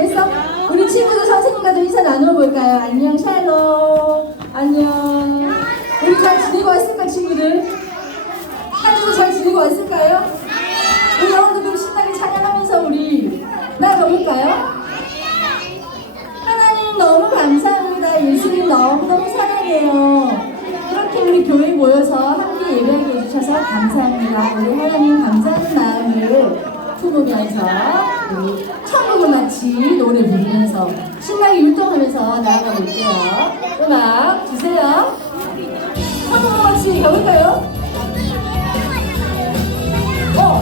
준비됐어? 우리 친구들 선생님과 좀 인사 나눠볼까요? 안녕 샬롬. 안녕. 우리 잘 지내고 왔을까 친구들? 한 주도 잘 지내고 왔을까요? 우리 여러분들 그럼 신나게 찬양하면서 우리 나가볼까요? 하나님 너무 감사합니다. 예수님 너무너무 사랑해요. 이렇게 우리 교회 모여서 함께 예배하게 해주셔서 감사합니다. 우리 하나님 감사하는 마음을 품으면서 우리 천국을 마치 노래 부르면서 신나게 율동하면서 나아가 볼게요. 음악 주세요. 천국을 마치 가볼까요?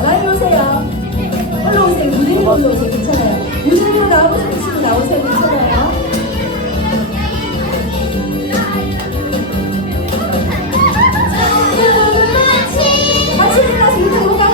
라인 오세요. 올라오세요. 무대 위로 올라오세요. 괜찮아요. 무대 위로 나오고 싶으시면 나오세요. 괜찮아요. 같이 일어나서 이렇게 해볼까?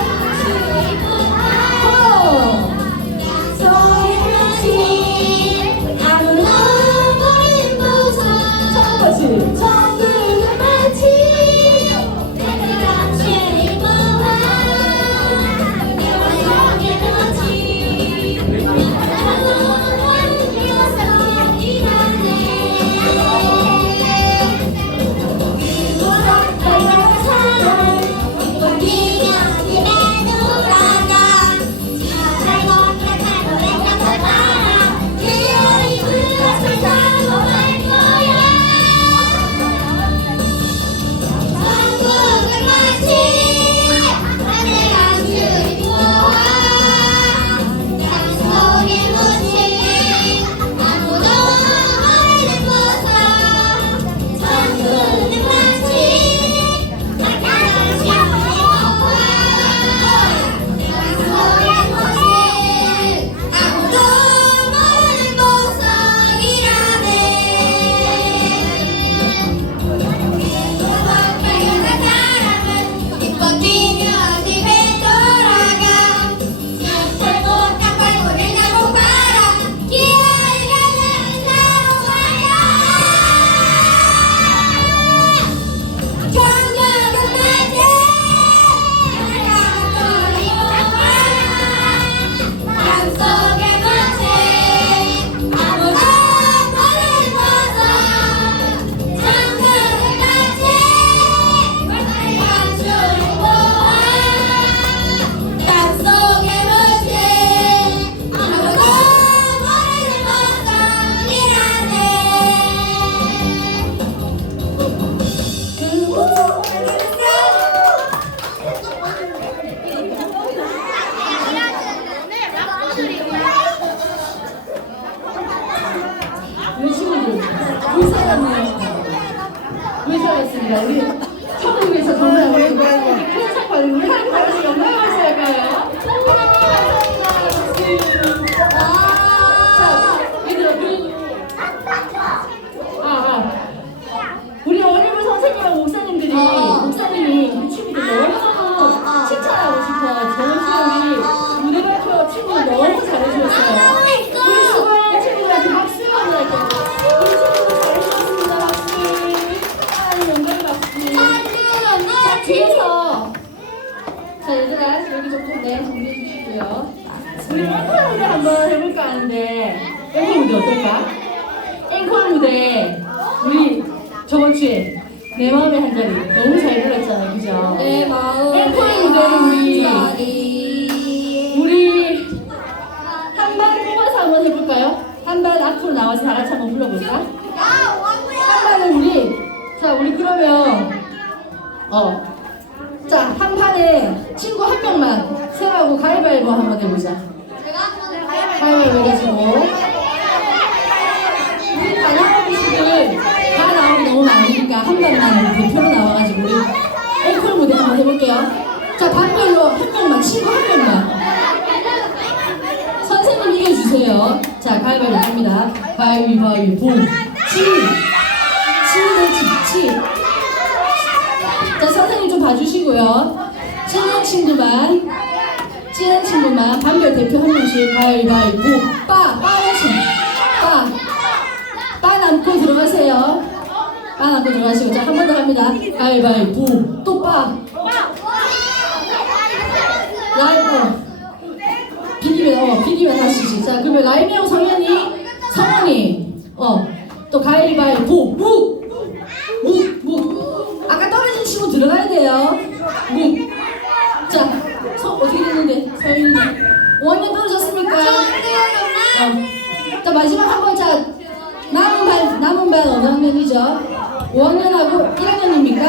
우리 천국에서 정말 우리 항상 걸리고 우리 하나님 받으시 영광을 할까요? 자, 얘들아 그리고 우리 어린이 선생님과 목사님들이 목사님이 친구들 너무 칭찬하고 싶어. 정수영이 무대 발표 친구들 너무 잘해주셨어요. 우리 수고한 친구들한테 박수 보내드릴게요. 우리 친구들 잘해주셨습니다. 박수. 하나님 영광 박수. 자, 뒤에서 자 얘들아 여기 좀 정리해 주시고요. 우리 앵콜 무대 한번 해볼까 하는데 앵콜 무대 어떨까? 앵콜 무대 우리 저번 주에 내 마음의 한 자리 너무 잘 불렀잖아요, 그죠? 내 마음의 앵콜 무대를 우리 한 반 뽑아서 한번 해볼까요? 한 반 앞으로 나와서 다 같이 한번 불러볼까? 한 반은 우리 그러면 자, 한 판에 친구 한 명만 쌤하고 가위바위보 한번 해보자. 가위바위보 해가지고 우리 다나오시들 다 나오기 너무 많으니까 한 번만 대표로 나와가지고 우리 앵콜 무대 한번 해볼게요. 자, 반별로 한 명만, 친구 한 명만. 선생님 이겨주세요. 자, 가위바위보 합니다. 가위바위보. 치. 자, 선생님 좀 봐주시고요. 찌는 친구만 반별 대표 한 명씩 가위바위보. 빠 남고 들어가세요. 빠 남고 들어가시고. 자, 한 번 더 갑니다. 가위바위보. 또 빠. 비기면 하시지. 자, 그러면 라임이 형, 성현이 가위바위보. 묵. 아까 떨어진 친구 들어가야 돼요. 묵. 자, 어떻게 됐는데? 서윤이 5학년 떨어졌습니까? 자, 마지막 한 번. 자, 남은 반 어느 학년이죠? 5학년하고 1학년입니까?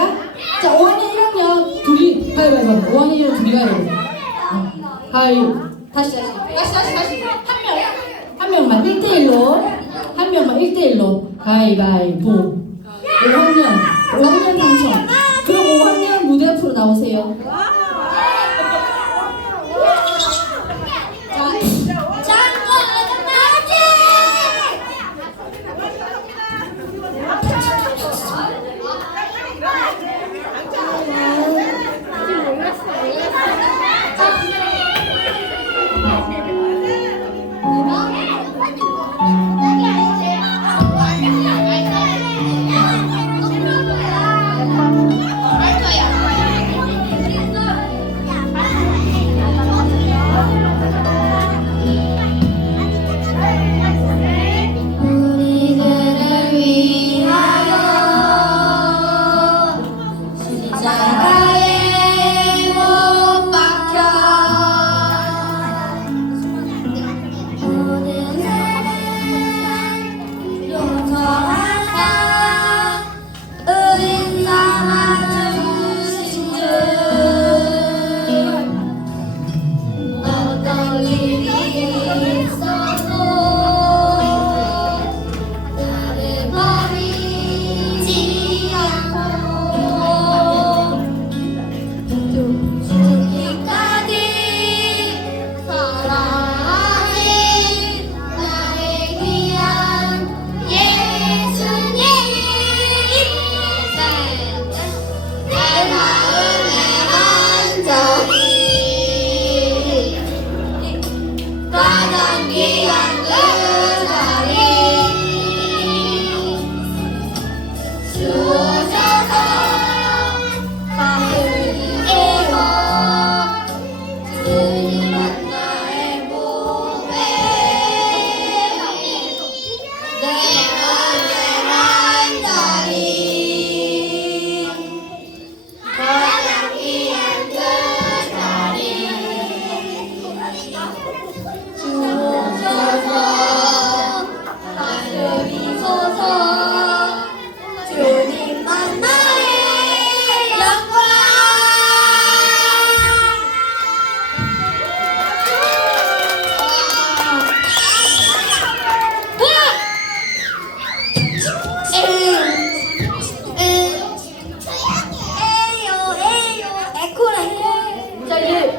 자, 5학년 1학년 둘이 가위바위보. 5학년 1학년 둘이 가위바위보. 다시 한 명만 1대1로 가위바위보. 5학년 당첨. 그럼 5학년 무대 앞으로 나오세요.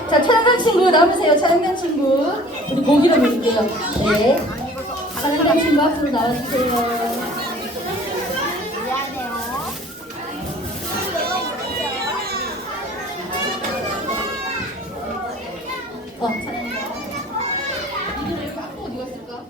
자, 촬영단 친구 나오세요. 촬영단 친구. 우리 고기를 드릴게요. 네. 촬영단 친구 앞으로 나와주세요. 어디 갔을까?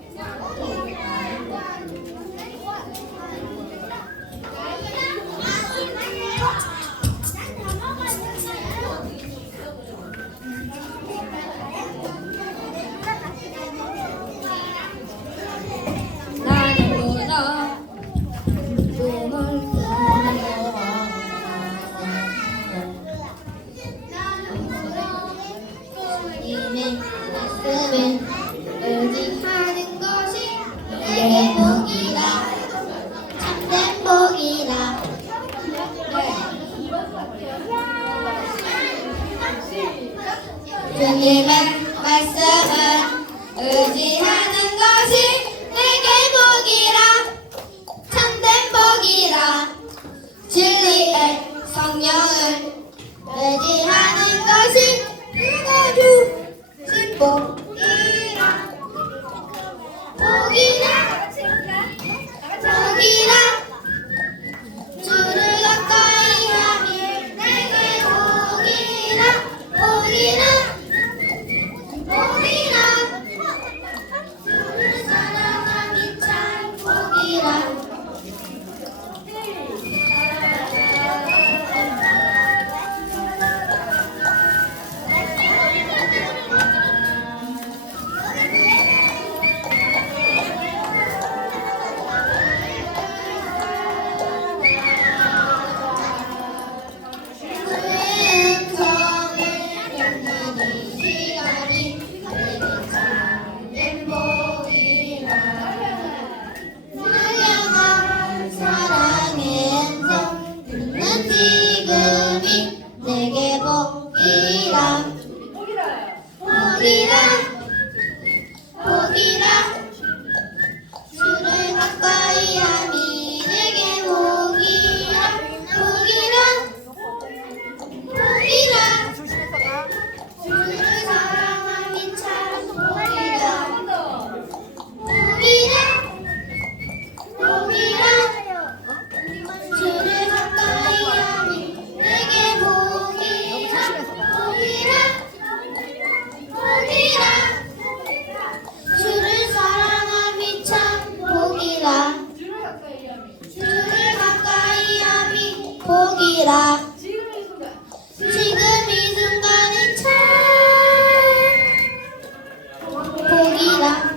복이라. 지금 이 순간. 지금 이 순간이 참 복이라.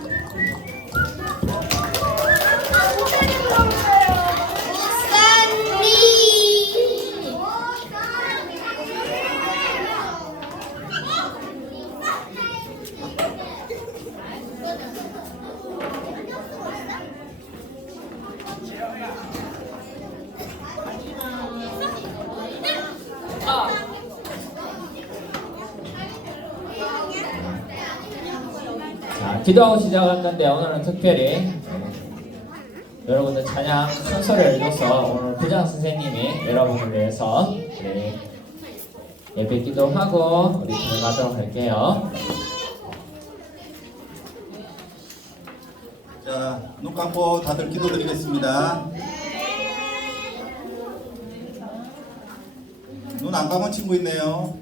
자, 기도하고 시작할 건데 오늘은 특별히 여러분들 찬양 순서를 읽어서 오늘 부장 선생님이 여러분을 위해서 예배 기도하고 우리 진행하도록 할게요. 자, 눈 감고 다들 기도드리겠습니다. 눈 안 감은 친구 있네요.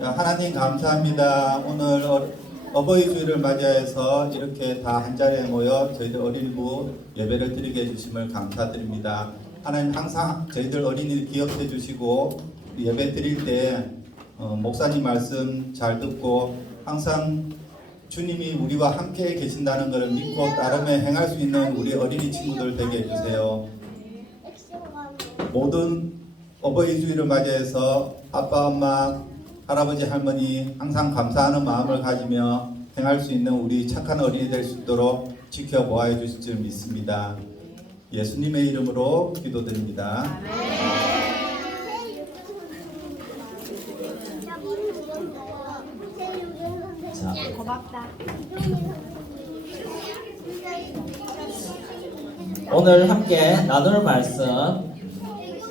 자, 하나님 감사합니다. 오늘 어버이 주일을 맞이해서 이렇게 다 한자리에 모여 저희들 어린이부 예배를 드리게 해주심을 감사드립니다. 하나님 항상 저희들 어린이를 기억해 주시고 예배 드릴 때 목사님 말씀 잘 듣고 항상 주님이 우리와 함께 계신다는 것을 믿고 따름에 행할 수 있는 우리 어린이 친구들 되게 해주세요. 모든 어버이 주일을 맞이해서 아빠, 엄마, 할아버지, 할머니 항상 감사하는 마음을 가지며 행할 수 있는 우리 착한 어린이 될 수 있도록 지켜보아 주실 줄 믿습니다. 예수님의 이름으로 기도드립니다. 자, 고맙다. 오늘 함께 나눌 말씀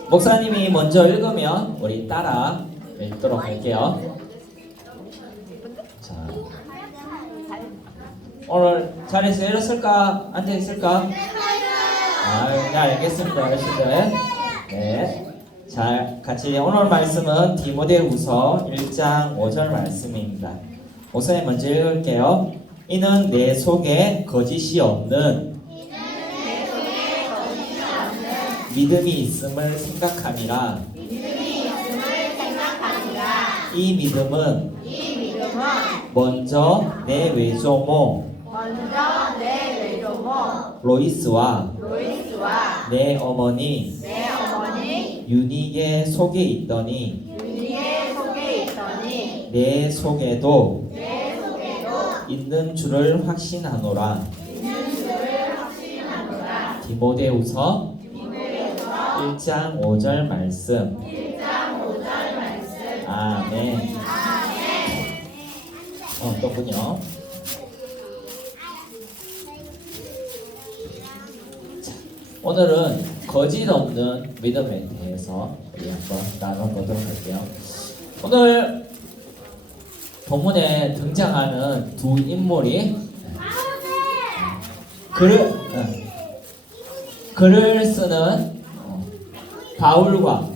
목사님이 먼저 읽으면 우리 따라 읽도록 할게요. 자, 오늘 자리에서 일어설까? 앉아있을까? 네, 알겠습니다. 어르신들. 네. 자, 같이 오늘 말씀은 디모데후서 1장 5절 말씀입니다. 목사님 먼저 읽을게요. 이는 내 속에 거짓이 없는 믿음이 있음을 생각함이라. 이 믿음은 먼저 내 외조모 로이스와 내 어머니 유니게 속에 있더니 내 속에도 있는 줄을 확신하노라. 디모데후서 1장 5절 말씀. 아멘. 또군요. 자, 오늘은 거짓 없는 믿음에 대해서 우리 한번 나눠보도록 할게요. 오늘 본문에 등장하는 두 인물이 글을 쓰는 바울과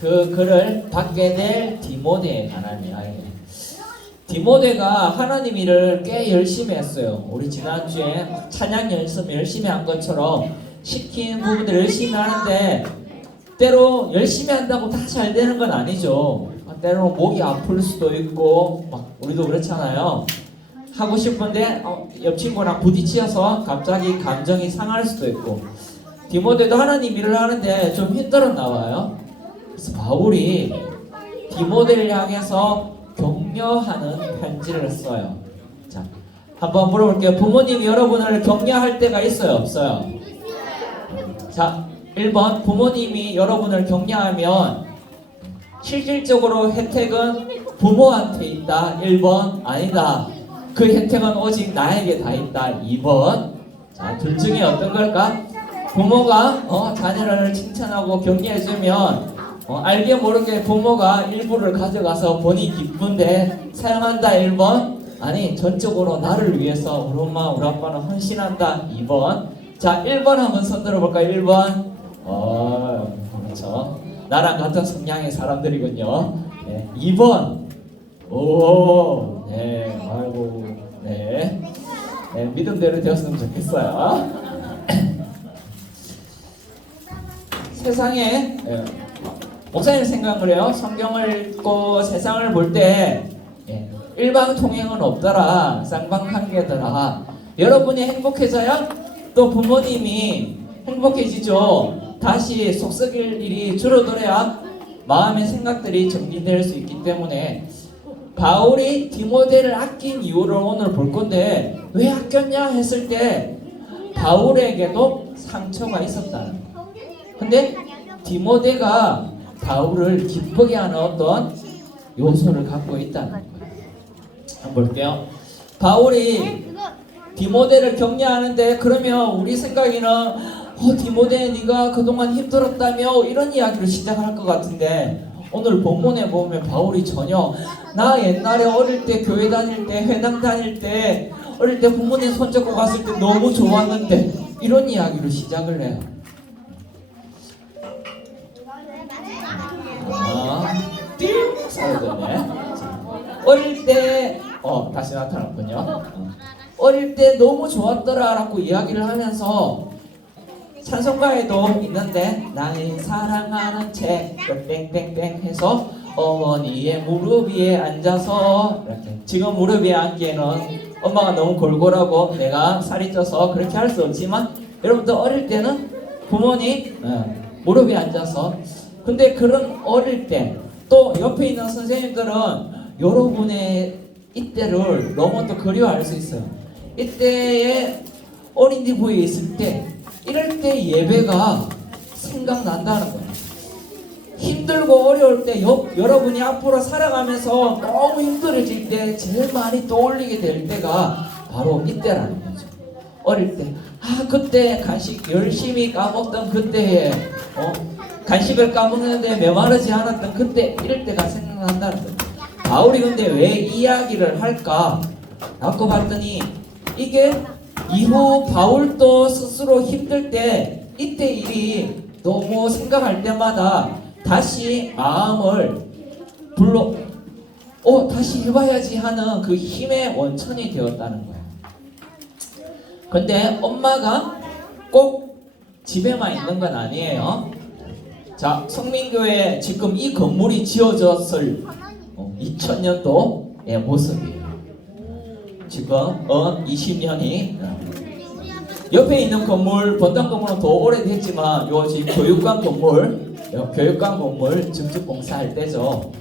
그 글을 받게 될 디모데에 관한 이야기예요. 디모데가 하나님 일을 꽤 열심히 했어요. 우리 지난주에 찬양 연습 열심히 한 것처럼 시킨 부분들 열심히 하는데 때로 열심히 한다고 다 잘 되는 건 아니죠. 때로 목이 아플 수도 있고 막 우리도 그렇잖아요. 하고 싶은데 옆 친구랑 부딪혀서 갑자기 감정이 상할 수도 있고 디모데도 하나님 일을 하는데 좀 힘들었나 봐요. 그래서 바울이 디모데를 향해서 격려하는 편지를 써요. 자, 한번 물어볼게요. 부모님이 여러분을 격려할 때가 있어요? 없어요? 자, 1번 부모님이 여러분을 격려하면 실질적으로 혜택은 부모한테 있다. 1번 아니다. 그 혜택은 오직 나에게 다 있다. 2번. 자, 둘 중에 어떤 걸까? 부모가 자녀를 칭찬하고 격려해주면 알게 모르게 부모가 일부를 가져가서 본인이 기쁜데 사용한다. 1번. 아니 전적으로 나를 위해서 우리 엄마 우리 아빠는 헌신한다. 2번. 자, 1번 한번 손 들어볼까요? 1번. 그렇죠. 나랑 같은 성향의 사람들이군요. 네. 2번. 오, 네, 아이고, 네. 네, 믿음대로 되었으면 좋겠어요. 세상에 목사님 생각을 해요. 성경을 읽고 세상을 볼 때 일방통행은 없더라. 쌍방관계더라. 여러분이 행복해져야 또 부모님이 행복해지죠. 다시 속썩일 일이 줄어들어야 마음의 생각들이 정리될 수 있기 때문에 바울이 디모데를 아낀 이유를 오늘 볼 건데 왜 아꼈냐 했을 때 바울에게도 상처가 있었다는 거예요. 근데 디모데가 바울을 기쁘게 하는 어떤 요소를 갖고 있다는 거예요. 한번 볼게요. 바울이 디모데를 격려하는데 그러면 우리 생각에는 디모데 네가 그동안 힘들었다며 이런 이야기를 시작할 것 같은데 오늘 본문에 보면 바울이 전혀 나 옛날에 어릴 때 교회 다닐 때 회당 다닐 때 어릴 때 부모님 손잡고 갔을 때 너무 좋았는데 이런 이야기로 시작을 해요. 띵! 사라졌네. 어릴 때 다시 나타났군요. 어릴 때 너무 좋았더라 라고 이야기를 하면서 찬송가에도 있는데 나의 사랑하는 책 땡땡땡 해서 어머니의 무릎 위에 앉아서 이렇게 지금 무릎 위에 앉기에는 엄마가 너무 골골하고 내가 살이 쪄서 그렇게 할 수 없지만 여러분들 어릴 때는 부모님 무릎 위에 앉아서 근데 그런 어릴 때 또 옆에 있는 선생님들은 여러분의 이때를 너무 또 그리워할 수 있어요. 이때에 어린이부에 있을 때 이럴 때 예배가 생각난다는 거예요. 힘들고 어려울 때 여러분이 앞으로 살아가면서 너무 힘들어질 때 제일 많이 떠올리게 될 때가 바로 이때라는 거죠. 어릴 때 그때 간식 열심히 까먹던 그때에 간식을 까먹는데 메마르지 않았던 그때 이럴 때가 생각난다는 거예요. 바울이 근데 왜 이야기를 할까? 라고 봤더니 이게 이후 바울도 스스로 힘들 때 이때 일이 너무 생각할 때마다 다시 마음을 불러 다시 해봐야지 하는 그 힘의 원천이 되었다는 거예요. 근데 엄마가 꼭 집에만 있는 건 아니에요. 자, 성민교회 지금 이 건물이 지어졌을 2000년도의 모습이에요. 지금 20년이 옆에 있는 건물 본당 건물은 더 오래됐지만 요 지금 교육관 건물 증축 공사할 때죠.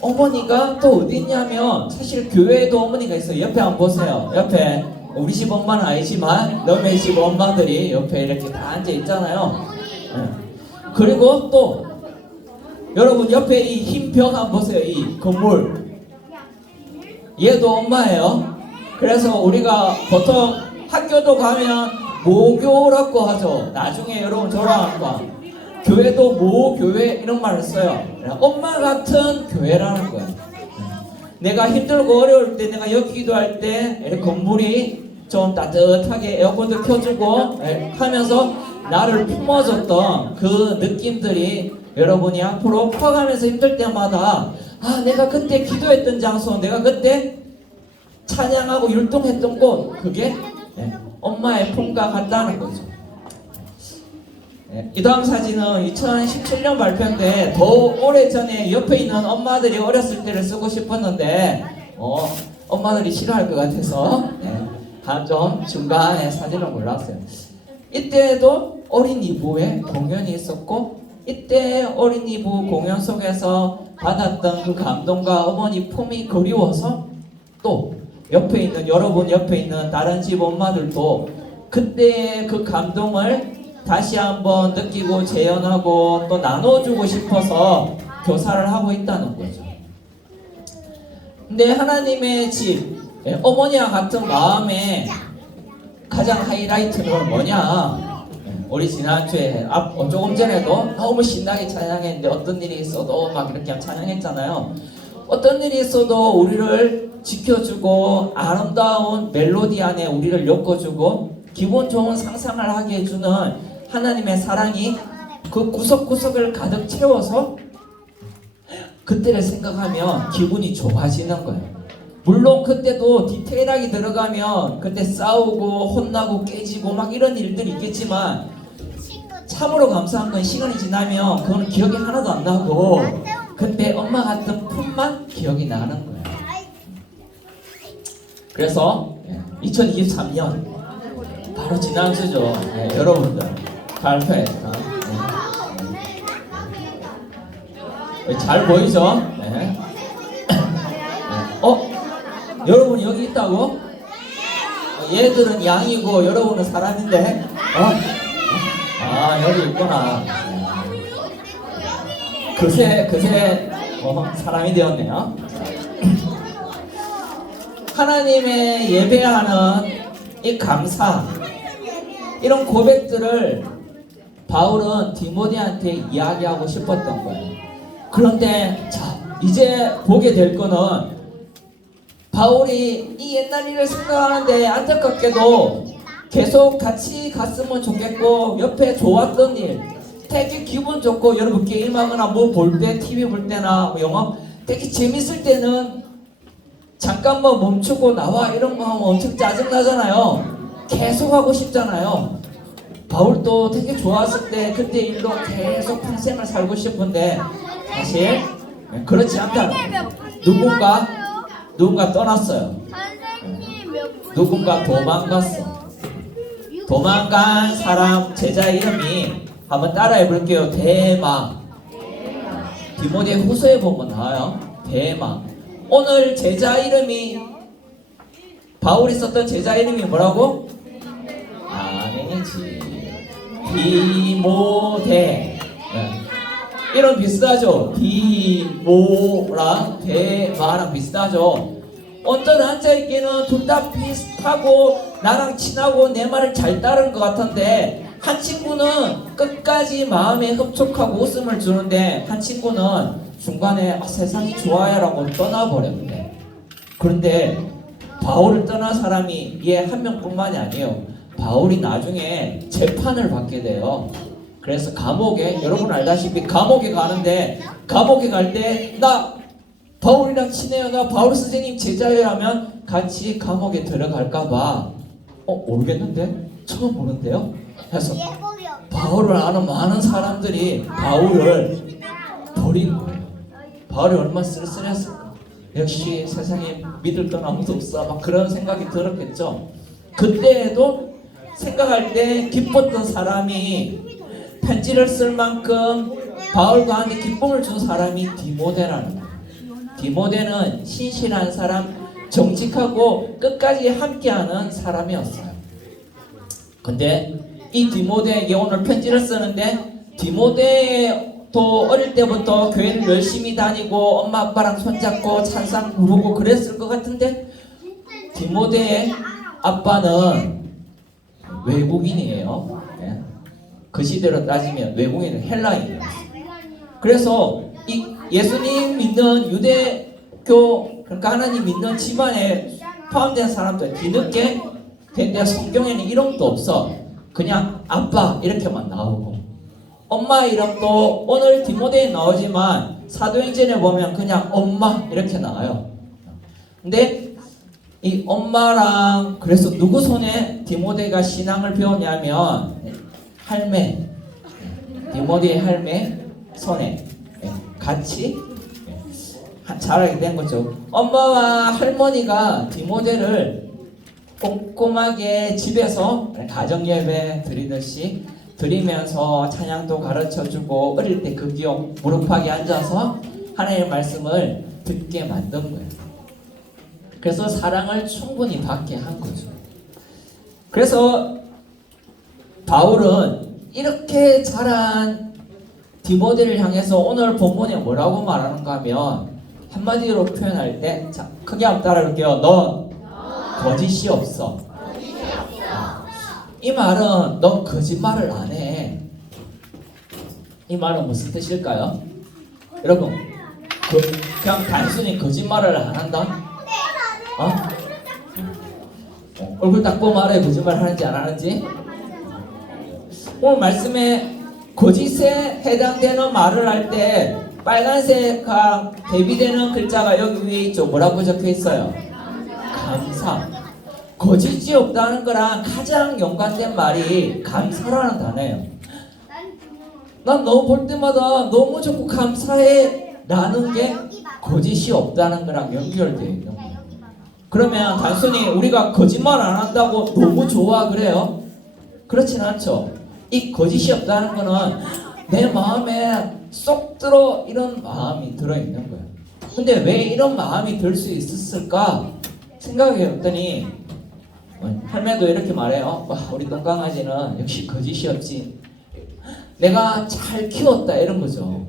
어머니가 또 어디 있냐면 사실 교회에도 어머니가 있어요. 옆에 한번 보세요. 옆에 우리 집 엄마는 아니지만 너네 집 엄마들이 옆에 이렇게 다 앉아 있잖아요. 그리고 또 여러분 옆에 이 흰 벽 한번 보세요. 이 건물 얘도 엄마예요. 그래서 우리가 보통 학교도 가면 모교라고 하죠. 나중에 여러분 졸업하니까 교회도 모교회 이런 말을 써요. 엄마 같은 교회라는 거예요. 내가 힘들고 어려울 때 내가 여기 기도할 때 이렇게 건물이 좀 따뜻하게 에어컨도 켜주고 하면서 나를 품어줬던 그 느낌들이 여러분이 앞으로 커가면서 힘들 때마다 내가 그때 기도했던 장소, 내가 그때 찬양하고 율동했던 곳, 그게 엄마의 품과 같다는 거죠. 이 다음 사진은 2017년 발표인데 더 오래전에 옆에 있는 엄마들이 어렸을 때를 쓰고 싶었는데 엄마들이 싫어할 것 같아서 좀 중간에 사진을 골랐어요. 이때도 어린이부에 공연이 있었고 이때 어린이부 공연 속에서 받았던 그 감동과 어머니 품이 그리워서 또 옆에 있는 여러분 옆에 있는 다른 집 엄마들도 그때의 그 감동을 다시 한번 느끼고 재현하고 또 나눠주고 싶어서 교사를 하고 있다는 거죠. 근데 하나님의 집 어머니와 같은 마음의 가장 하이라이트는 뭐냐? 우리 지난주에 조금 전에도 너무 신나게 찬양했는데 어떤 일이 있어도 막 이렇게 찬양했잖아요. 어떤 일이 있어도 우리를 지켜주고 아름다운 멜로디 안에 우리를 엮어주고 기분 좋은 상상을 하게 해주는 하나님의 사랑이 그 구석구석을 가득 채워서 그때를 생각하면 기분이 좋아지는 거예요. 물론 그때도 디테일하게 들어가면 그때 싸우고 혼나고 깨지고 막 이런 일들이 있겠지만 참으로 감사한 건 시간이 지나면 그거는 기억이 하나도 안 나고 그때 엄마 같은 품만 기억이 나는 거예요. 그래서 2023년 바로 지난 주죠. 여러분들 발표했다. 잘 보이죠? 네. 여러분 여기 있다고? 얘들은 양이고 여러분은 사람인데? 여기 있구나. 그새 사람이 되었네요. 하나님의 예배하는 이 감사, 이런 고백들을 바울은 디모데한테 이야기하고 싶었던 거예요. 그런데 자, 이제 보게 될 거는 바울이 이 옛날 일을 생각하는데 안타깝게도 계속 같이 갔으면 좋겠고 옆에 좋았던 일, 되게 기분 좋고 여러분 게임하거나 뭐 볼 때, TV 볼 때나 뭐 영화 되게 재밌을 때는 잠깐만 멈추고 나와 이런 거 하면 엄청 짜증나잖아요. 계속 하고 싶잖아요. 바울도 되게 좋았을 때 그때 일로 계속 평생을 살고 싶은데 사실 그렇지 않다. 누군가 떠났어요. 누군가 도망갔어. 도망간 사람 제자 이름이 한번 따라해 볼게요. 데마. 디모데 후서에 보면 나와요. 데마. 오늘 제자 이름이 바울이 썼던 제자 이름이 뭐라고? 아니지. 디모데. 이런 비슷하죠. 디모랑 데마랑 비슷하죠. 어떤 앉아있기는 둘 다 비슷하고 나랑 친하고 내 말을 잘 따르는 것 같은데 한 친구는 끝까지 마음에 흡족하고 웃음을 주는데 한 친구는 중간에 세상이 좋아요 라고 떠나버렸는데, 그런데 바울을 떠난 사람이 얘 한 명뿐만이 아니에요. 바울이 나중에 재판을 받게 돼요. 그래서 감옥에, 여러분 알다시피 감옥에 가는데, 감옥에 갈 때 나 바울이랑 친해요, 나 바울 선생님 제자예요 하면 같이 감옥에 들어갈까봐 모르겠는데? 처음 보는데요? 그래서 바울을 아는 많은 사람들이 바울을 버린 거예요. 바울이 얼마나 쓸쓸했을까. 역시 세상에 믿을 건 아무도 없어, 막 그런 생각이 들었겠죠. 그때에도 생각할 때 기뻤던 사람이, 편지를 쓸 만큼 바울과 함께 기쁨을 준 사람이 디모데라는 거예요. 디모데는 신실한 사람, 정직하고 끝까지 함께하는 사람이었어요. 근데 이 디모데에게 오늘 편지를 쓰는데, 디모데도 어릴 때부터 교회를 열심히 다니고 엄마 아빠랑 손잡고 찬양 부르고 그랬을 것 같은데, 디모데의 아빠는 외국인이에요. 그 시대로 따지면 외국인은 헬라인이에요. 그래서 이 예수님 믿는 유대교, 그러니까 하나님 믿는 집안에 포함된 사람들, 뒤늦게 근데 성경에는 이름도 없어. 그냥 아빠 이렇게만 나오고, 엄마 이름도 오늘 디모데에 나오지만 사도행전에 보면 그냥 엄마 이렇게 나와요. 근데 이 엄마랑, 그래서 누구 손에 디모데가 신앙을 배웠냐면 할매, 디모데의 할매 손에 같이 자라게 된 거죠. 엄마와 할머니가 디모데를 꼼꼼하게 집에서 가정예배 드리듯이 드리면서 찬양도 가르쳐주고, 어릴 때 그 기억 무릎팍에 앉아서 하나님의 말씀을 듣게 만든 거예요. 그래서 사랑을 충분히 받게 한 거죠. 그래서 바울은 이렇게 자란 디모데를 향해서 오늘 본문에 뭐라고 말하는가 하면, 한마디로 표현할 때, 자, 크게 한번 따라할게요. 넌 거짓이 없어. 이 말은 넌 거짓말을 안 해. 이 말은 무슨 뜻일까요? 여러분, 그냥 단순히 거짓말을 안 한다? 얼굴 딱 보면 알아요, 거짓말 하는지 안 하는지. 오늘 말씀에 거짓에 해당되는 말을 할 때 빨간색과 대비되는 글자가 여기 위에 있죠. 뭐라고 적혀 있어요? 감사. 거짓이 없다는 거랑 가장 연관된 말이 감사라는 단어예요. 난 너 볼 때마다 너무 좋고 감사해 라는 게 거짓이 없다는 거랑 연결되어 있는 거예요. 그러면 단순히 우리가 거짓말 안 한다고 너무 좋아 그래요? 그렇진 않죠. 이 거짓이 없다는 거는 내 마음에 쏙 들어 이런 마음이 들어있는 거예요. 근데 왜 이런 마음이 들 수 있었을까 생각해 봤더니 할매도 이렇게 말해요. 와, 우리 똥강아지는 역시 거짓이 없지. 내가 잘 키웠다 이런 거죠.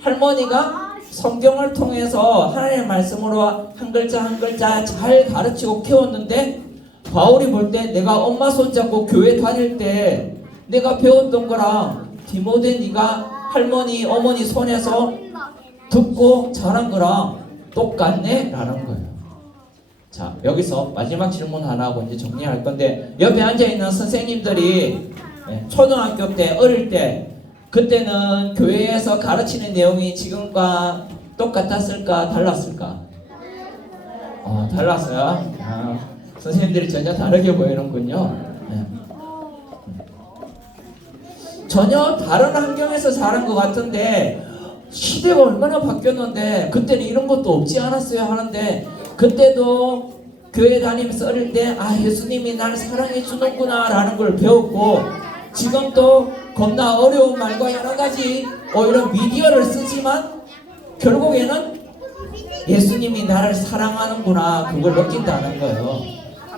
할머니가 성경을 통해서 하나님의 말씀으로 한 글자 한 글자 잘 가르치고 키웠는데 바울이 볼 때 내가 엄마 손잡고 교회 다닐 때 내가 배웠던 거랑 디모데 네가 할머니 어머니 손에서 듣고 자란 거랑 똑같네? 라는 거예요. 자, 여기서 마지막 질문 하나 하고 이제 정리할 건데 옆에 앉아있는 선생님들이 초등학교 때 어릴 때 그때는 교회에서 가르치는 내용이 지금과 똑같았을까 달랐을까? 달랐어요. 선생님들이 전혀 다르게 보이는군요. 네. 전혀 다른 환경에서 자란 것 같은데 시대가 얼마나 바뀌었는데 그때는 이런 것도 없지 않았어요 하는데 그때도 교회 다니면서 어릴 때 예수님이 나를 사랑해 주는구나 라는 걸 배웠고 지금도 겁나 어려운 말과 여러 가지 이런 미디어를 쓰지만 결국에는 예수님이 나를 사랑하는구나 그걸 느낀다는 거예요.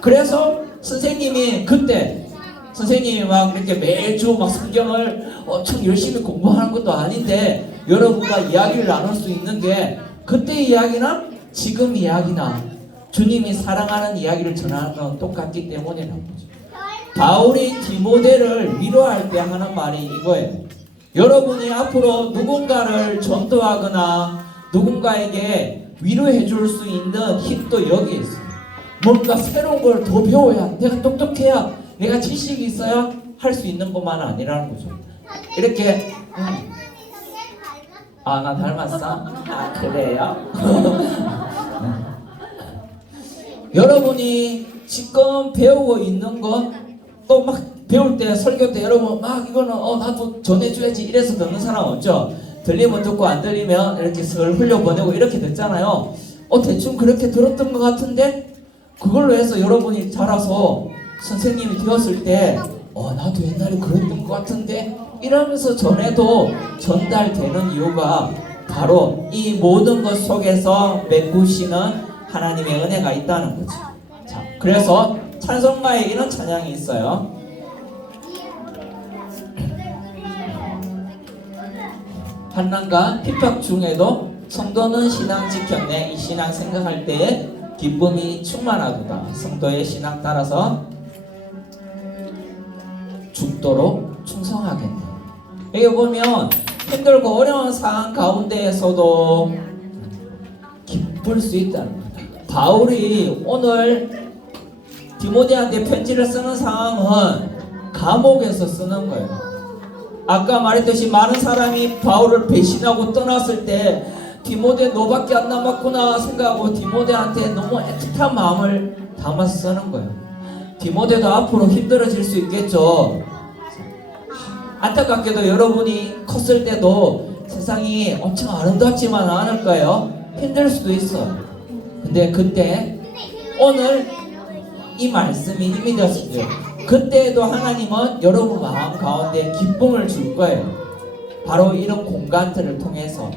그래서 선생님이 그때 선생님이 막 이렇게 매주 막 성경을 엄청 열심히 공부하는 것도 아닌데 여러분과 이야기를 나눌 수 있는 게 그때 이야기나 지금 이야기나 주님이 사랑하는 이야기를 전하는 건 똑같기 때문이라는 거죠. 바울이 디모데를 위로할 때 하는 말이 이거예요. 여러분이 앞으로 누군가를 전도하거나 누군가에게 위로해 줄 수 있는 힘도 여기에 있어요. 뭔가 새로운 걸 더 배워야 내가 똑똑해야 내가 지식이 있어야 할 수 있는 것만 아니라는 거죠. 이렇게 나 닮았어? 그래요? 여러분이 지금 배우고 있는 것 또 막 배울 때 설교 때 여러분 막 이거는 나도 전해줘야지 이래서 듣는 사람 없죠? 들리면 듣고 안 들리면 이렇게 슬 흘려보내고 이렇게 됐잖아요. 대충 그렇게 들었던 것 같은데 그걸로 해서 여러분이 자라서 선생님이 되었을 때 나도 옛날에 그랬던 것 같은데 이러면서 전해도 전달되는 이유가 바로 이 모든 것 속에서 메꾸시는 하나님의 은혜가 있다는 거죠. 자, 그래서 찬송가에 이런 찬양이 있어요. 환난과 핍박 중에도 성도는 신앙 지켰네. 이 신앙 생각할 때에 기쁨이 충만하도다. 성도의 신앙 따라서 죽도록 충성하겠네. 여기 보면 힘들고 어려운 상황 가운데에서도 기쁠 수 있다는 거예요. 바울이 오늘 디모데한테 편지를 쓰는 상황은 감옥에서 쓰는 거예요. 아까 말했듯이 많은 사람이 바울을 배신하고 떠났을 때 디모데 너밖에 안 남았구나 생각하고 디모데한테 너무 애틋한 마음을 담아서 쓰는 거예요. 디모데도 앞으로 힘들어질 수 있겠죠. 안타깝게도 여러분이 컸을 때도 세상이 엄청 아름답지만 않을 거예요. 힘들 수도 있어요. 근데 그때 오늘 이 말씀이 힘이 되었어요. 그때도 하나님은 여러분 마음 가운데 기쁨을 줄 거예요. 바로 이런 공간들을 통해서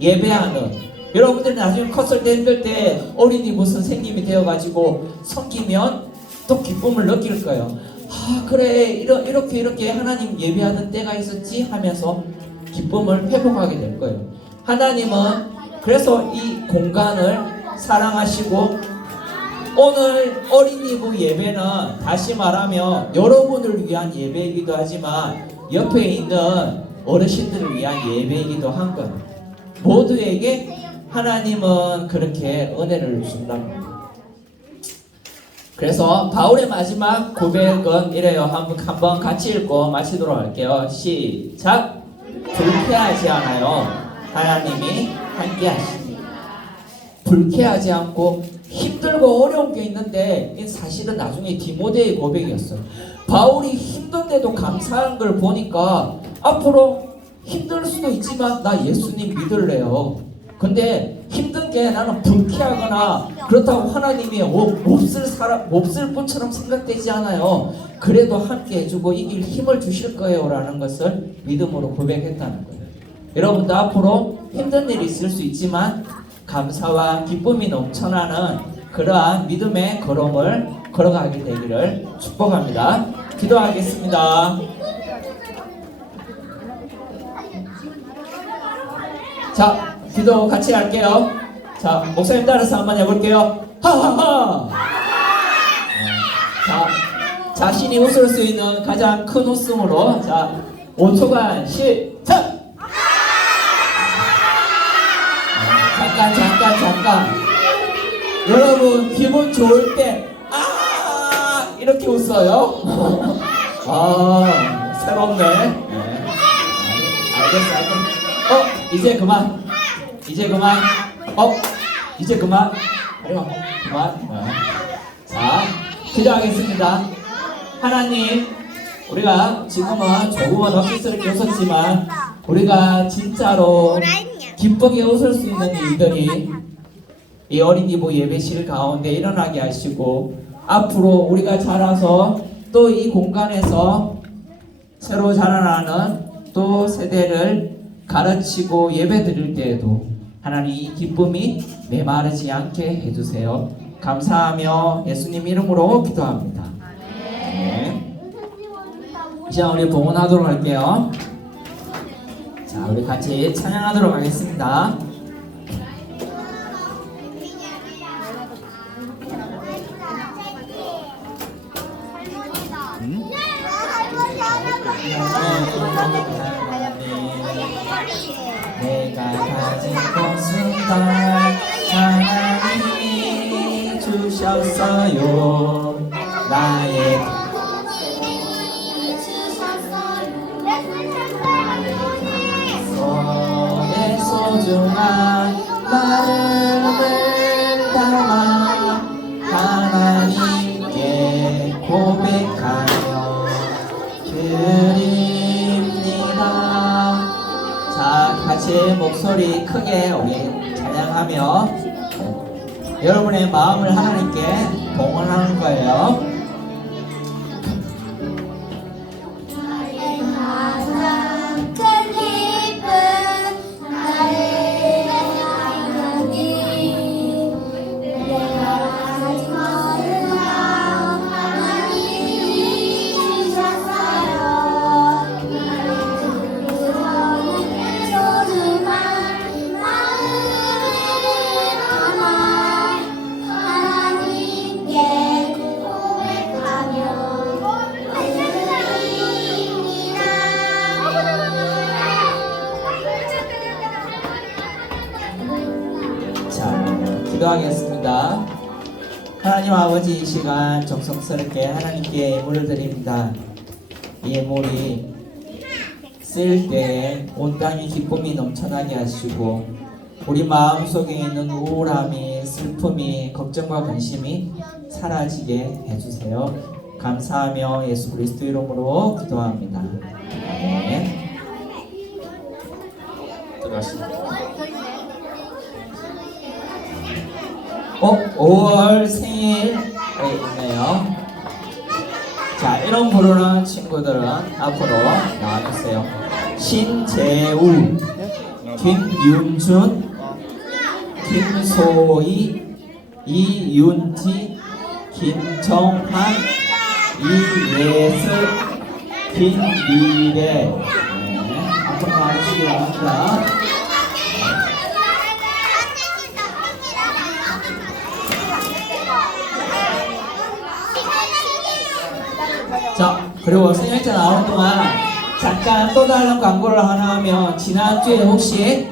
예배하는 여러분들이 나중에 컸을 때 힘들 때 어린이부 선생님이 되어가지고 섬기면 또 기쁨을 느낄 거예요. 그래 이렇게 하나님 예배하는 때가 있었지 하면서 기쁨을 회복하게 될 거예요. 하나님은 그래서 이 공간을 사랑하시고 오늘 어린이부 예배는 다시 말하면 여러분을 위한 예배이기도 하지만 옆에 있는 어르신들을 위한 예배이기도 한 거예요. 모두에게 하나님은 그렇게 은혜를 준답니다. 그래서 바울의 마지막 고백은 이래요. 한번 같이 읽고 마치도록 할게요. 시작. 불쾌하지 않아요. 하나님이 함께 하시니. 불쾌하지 않고 힘들고 어려운 게 있는데 사실은 나중에 디모데의 고백이었어요. 바울이 힘든데도 감사한 걸 보니까 앞으로 힘들 수도 있지만 나 예수님 믿을래요. 근데 힘든 게 나는 불쾌하거나 그렇다고 하나님이 없을 분처럼 생각되지 않아요. 그래도 함께 해주고 이길 힘을 주실 거예요 라는 것을 믿음으로 고백했다는 거예요. 여러분도 앞으로 힘든 일이 있을 수 있지만 감사와 기쁨이 넘쳐나는 그러한 믿음의 걸음을 걸어가게 되기를 축복합니다. 기도하겠습니다. 자, 기도 같이 할게요. 자, 목사님 따라서 한번 해볼게요. 하하하. 자, 자신이 웃을 수 있는 가장 큰 웃음으로 자, 5초간 시작. 잠깐. 여러분 기분 좋을 때 이렇게 웃어요? 새롭네. 네. 알겠어. 이제 그만. 자, 기도하겠습니다. 하나님, 우리가 지금은 조금은 어깨스럽게 웃었지만 우리가 진짜로 기쁘게 웃을 수 있는 일들이 이 어린이부 예배실 가운데 일어나게 하시고 앞으로 우리가 자라서 또 이 공간에서 새로 자라나는 또 세대를 가르치고 예배 드릴 때에도 하나님 이 기쁨이 메마르지 않게 해주세요. 감사하며 예수님 이름으로 기도합니다. 네. 이제 우리 봉헌하도록 할게요. 자, 우리 같이 찬양하도록 하겠습니다. 내가 가진 것은 다 하나님이 주셨어요. 나의 손에 소중한 마음을 담아 하나님께 고백하며 드립니다. 자, 같이 목소리 크게 우리 찬양하며 여러분의 마음을 하나님께 봉헌하는 거예요. 가장 큰 기쁨 나의 하나님 내가 가진 것은 다 하나님이 주셨어요. 소중한 마음을 담아 하나님께 고백하며 자, 기도하겠습니다. 하나님 아버지, 이 시간 정성스럽게 하나님께 예물을 드립니다. 이 예물이 쓸 때 온 땅이 기쁨이 넘쳐나게 하시고 우리 마음속에 있는 우울함이, 슬픔이, 걱정과 근심이 사라지게 해주세요. 감사하며 예수 그리스도 이름으로 기도합니다. 네. 들어가시죠. 5월 생일에 있네요. 자, 이런 부르는 친구들은 앞으로 나와주세요. 신재우, 김윤준, 김소희, 이윤지, 김정한, 이예슬, 김미래. 네, 앞으로 나와주시기 바랍니다. 자, 그리고 생일자 나오는 동안 잠깐 또 다른 광고를 하나 하면 지난주에 혹시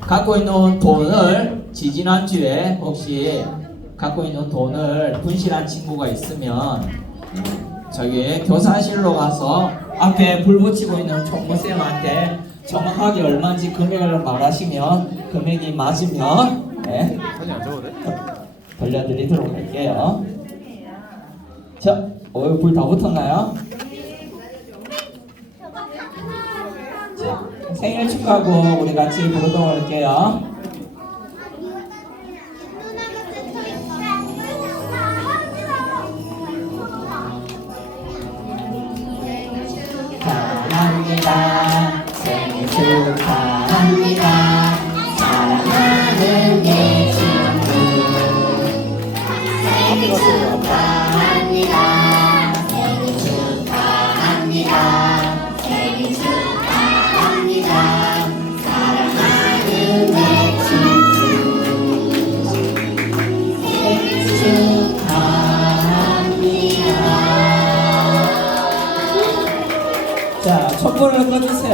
갖고 있는 돈을 지난주에 혹시 갖고 있는 돈을 분실한 친구가 있으면 저기 교사실로 가서 앞에 불 붙이고 있는 총무쌤한테 정확하게 얼마인지 금액을 말하시면 금액이 맞으면 네, 돌려드리도록 할게요. 자, 불 다 붙었나요? 생일 축하곡 우리 같이 부르도록 할게요. 축하합니다. 생일 축하합니다. 사랑하는 내 친구. 생일 축하합니다. 생일 축하합니다. 생일 축하합니다. 사랑하는 내 친구. 생일 축하합니다. 자, 촛불을 꺼주세요.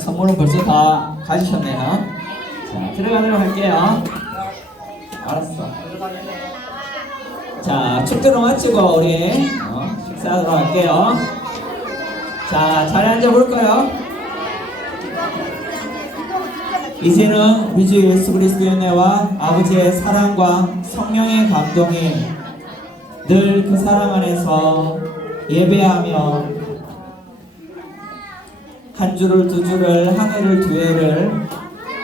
선물은 벌써 다 가지셨네요. 자, 들어가도록 할게요. 알았어. 자, 축제로 마치고 우리 식사하도록 할게요. 자, 자리에 앉아볼까요? 이제는 우리 주 예수 그리스도의 은혜와 아버지의 사랑과 성령의 감동이 늘 그 사랑 안에서 예배하며 한 주를 두 주를 한 해를 두 해를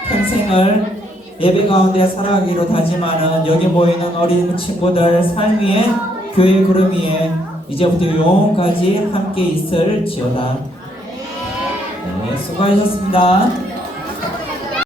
평생을 예배 가운데 살아가기로 다짐하는 여기 모이는 어린 친구들 삶 위에 교회 구름 위에 이제부터 영원까지 함께 있을지어다. 네, 수고하셨습니다.